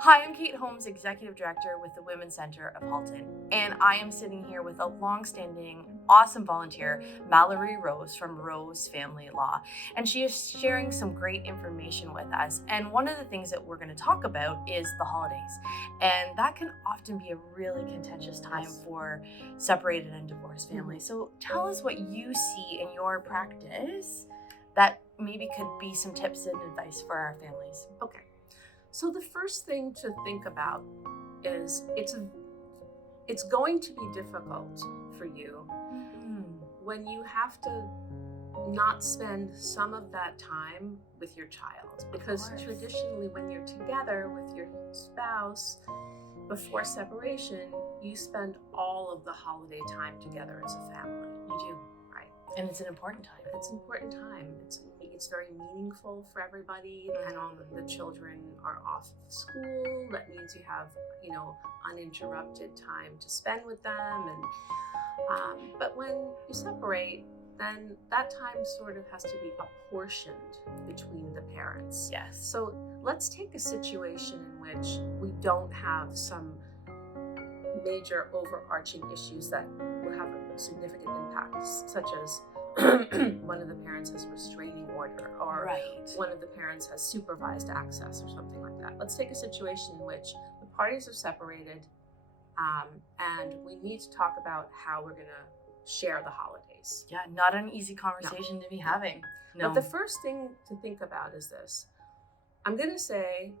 Hi, I'm Kate Holmes, Executive Director with the Women's Center of Halton, and I am sitting here with a long-standing, awesome volunteer, Malerie Rose from Rose Family Law, and she is sharing some great information with us. And one of the things that we're going to talk about is the holidays, and that can often be a really contentious time for separated and divorced families. So tell us what you see in your practice that maybe could be some tips and advice for our families. Okay. So the first thing to think about is it's going to be difficult for you when you have to not spend some of that time with your child, because traditionally when you're together with your spouse before separation, you spend all of the holiday time together as a family. You do. Right. And it's an important time. It's an important time. It's very meaningful for everybody, and all the children are off of school. That means you have, uninterrupted time to spend with them. And but when you separate, then that time sort of has to be apportioned between the parents. Yes. So let's take a situation in which we don't have some major overarching issues that will have a significant impact, such as one of the parents has a restraining order, or one of the parents has supervised access, or something like that. Let's take a situation in which the parties are separated, and we need to talk about how we're going to share the holidays. Yeah, not an easy conversation to be having. No. But the first thing to think about is this. I'm going to say,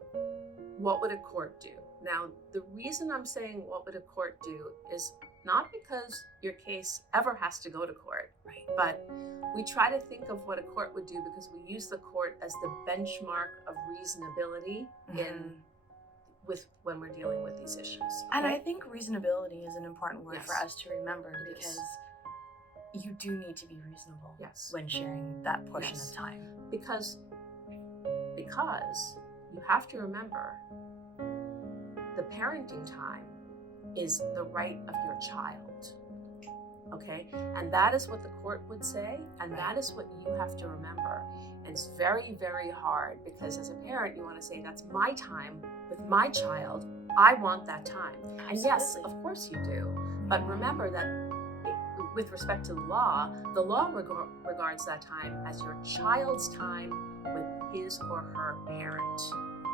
what would a court do? Now, the reason I'm saying what would a court do is not because your case ever has to go to court, but we try to think of what a court would do because we use the court as the benchmark of reasonability when we're dealing with these issues. And I think reasonability is an important word for us to remember, because you do need to be reasonable when sharing that portion of time. Because you have to remember, the parenting time is the right of your child, okay? And that is what the court would say, and that is what you have to remember. And it's very, very hard, because as a parent, you want to say, that's my time with my child. I want that time. Absolutely. And yes, of course you do. But remember that with respect to the law regards that time as your child's time with his or her parent.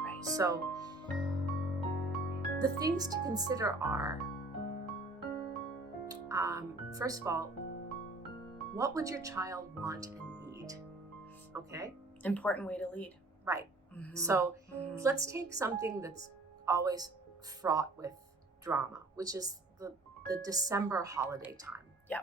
Right. So the things to consider are, first of all, what would your child want and need? Okay? Important way to lead. Right. So let's take something that's always fraught with drama, which is the December holiday time. Yeah.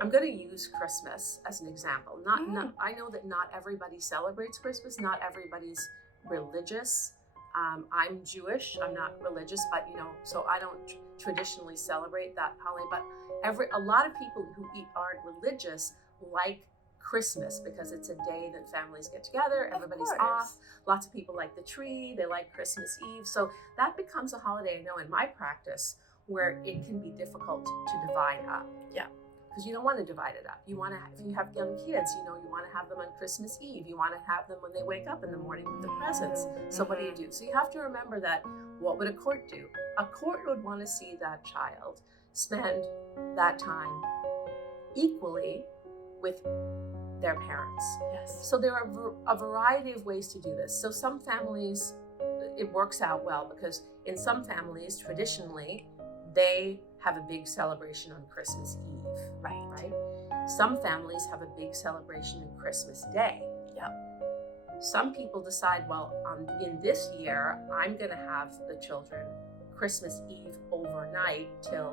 I'm going to use Christmas as an example. I know that not everybody celebrates Christmas. Not everybody's religious. I'm Jewish. I'm not religious, but so I don't traditionally celebrate that holiday. But a lot of people who aren't religious like Christmas because it's a day that families get together. Everybody's off. Lots of people like the tree. They like Christmas Eve. So that becomes a holiday, I know, in my practice, where it can be difficult to divide up. Yeah. Because you don't want to divide it up. You want to, if you have young kids, you want to have them on Christmas Eve. You want to have them when they wake up in the morning with the presents. So what do? So you have to remember that, what would a court do? A court would want to see that child spend that time equally with their parents. Yes. So there are a variety of ways to do this. So some families, it works out well, because in some families, traditionally, they have a big celebration on Christmas Eve. Right? Some families have a big celebration on Christmas Day. Yeah. Some people decide, well, in this year, I'm going to have the children Christmas Eve overnight till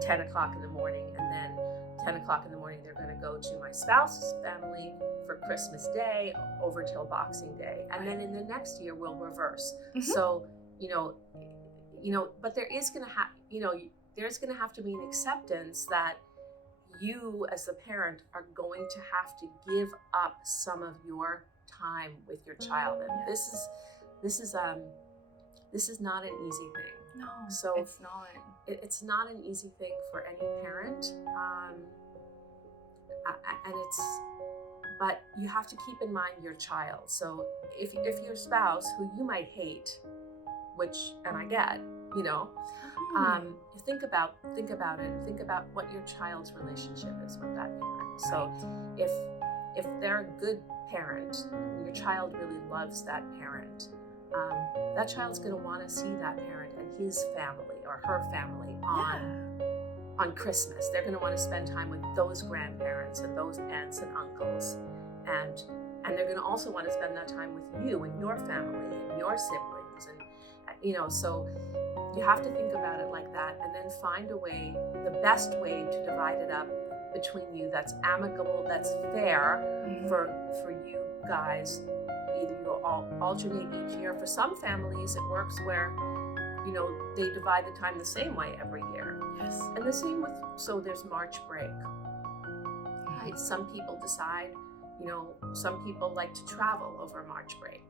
10 o'clock in the morning, and then 10 o'clock in the morning, they're going to go to my spouse's family for Christmas Day over till Boxing Day. And then in the next year, we'll reverse. So, but there is going to there's going to have to be an acceptance that you as the parent are going to have to give up some of your time with your child. And this is not an easy thing. No, so it's not. It's not an easy thing for any parent, and it's But you have to keep in mind your child. So if your spouse, who you might hate, which, and I get, you know, think about it. Think about what your child's relationship is with that parent. So if they're a good parent, and your child really loves that parent, that child's going to want to see that parent and his family or her family on Christmas. They're going to want to spend time with those grandparents and those aunts and uncles, and they're going to also want to spend that time with you and your family and your siblings, and you know, so you have to think about it like that, and then find a way, the best way to divide it up between you that's amicable, that's fair for you guys. Either you alternate each year. For some families, it works where, you know, they divide the time the same way every year. Yes. And the same with, so there's March break. Right? Some people decide, you know, some people like to travel over March break.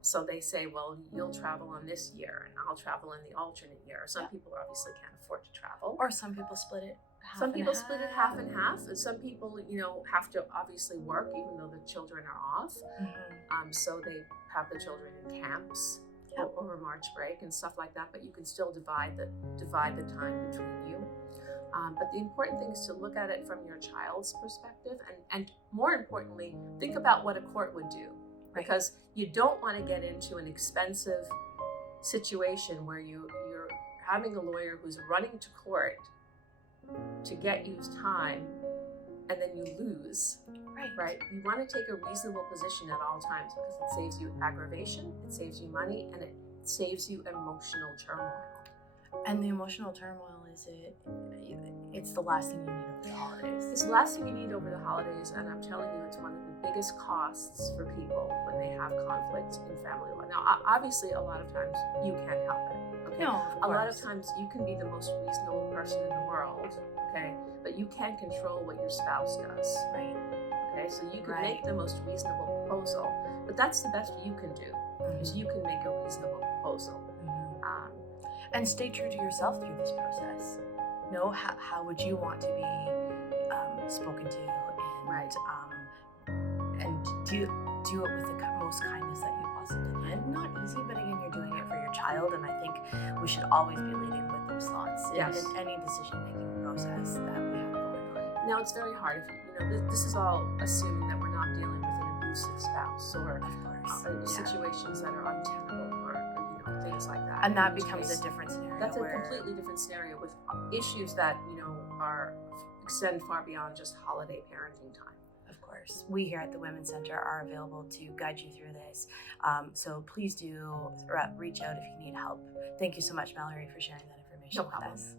So they say, well, you'll travel on this year and I'll travel in the alternate year. Some people obviously can't afford to travel. Or some people split it half Some people and split it half and half. And some people, you know, have to obviously work even though the children are off. So they have the children in camps over March break and stuff like that. But you can still divide the time between you. But the important thing is to look at it from your child's perspective, and more importantly, think about what a court would do. Because you don't want to get into an expensive situation where you're having a lawyer who's running to court to get you time, and then you lose. Right? You want to take a reasonable position at all times because it saves you aggravation, it saves you money, and it saves you emotional turmoil. And the emotional turmoil it's the last thing you need over the holidays. It's the last thing you need over the holidays, and I'm telling you, it's one of the biggest costs for people when they have conflict in family life. Now, obviously, a lot of times you can't help it. Okay? No, of course. A lot of times you can be the most reasonable person in the world, okay, but you can't control what your spouse does. Right. Okay, so you can make the most reasonable proposal, but that's the best you can do, is you can make a reasonable proposal. And stay true to yourself through this process. Know how would you want to be spoken to, and do it with the most kindness that you possibly can. Not easy, but again, you're doing it for your child, and I think we should always be leading with those thoughts in any decision-making process that we have going on. Now, it's very hard if this is all assuming that we're not dealing with an abusive spouse or situations that are untenable or things like that. And that becomes a different scenario. That's a completely different scenario with issues that extend far beyond just holiday parenting time. Of course, we here at the Women's Center are available to guide you through this. So please do reach out if you need help. Thank you so much, Malerie, for sharing that information with us.